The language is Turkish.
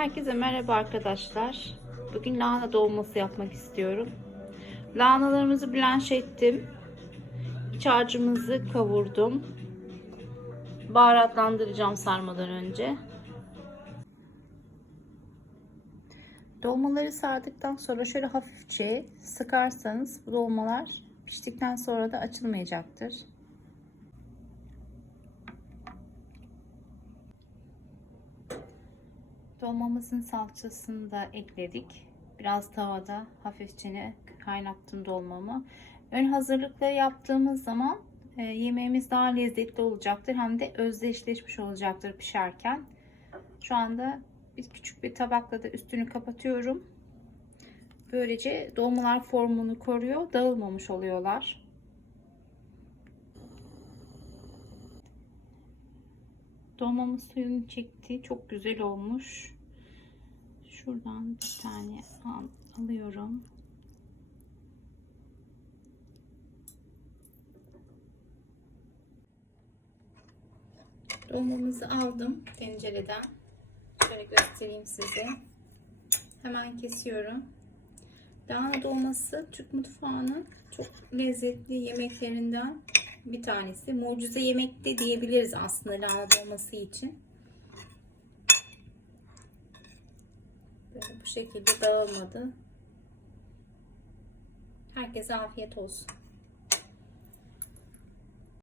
Herkese merhaba arkadaşlar. Bugün lahana dolması yapmak istiyorum. Lahanalarımızı blanş ettim. İç harcımızı kavurdum. Baharatlandıracağım sarmadan önce. Dolmaları sardıktan sonra şöyle hafifçe sıkarsanız bu dolmalar piştikten sonra da açılmayacaktır. Dolmamızın salçasını da ekledik. Biraz tavada hafifçe kaynattım dolmamı. Ön hazırlıkları yaptığımız zaman e, yemeğimiz daha lezzetli olacaktır. Hem de özdeşleşmiş olacaktır pişerken. Şu anda bir küçük bir tabakla da üstünü kapatıyorum. Böylece dolmalar formunu koruyor. Dağılmamış oluyorlar. Dolmamız suyunu çekti. Çok güzel olmuş. Şuradan bir tane al, alıyorum. Dolmamızı aldım tencereden. Şöyle göstereyim size. Hemen kesiyorum. Lahana dolması Türk mutfağının çok lezzetli yemeklerinden bir tanesi. Mucize yemek de diyebiliriz aslında lahana dolması için. Böyle bu şekilde dağılmadı. Herkese afiyet olsun.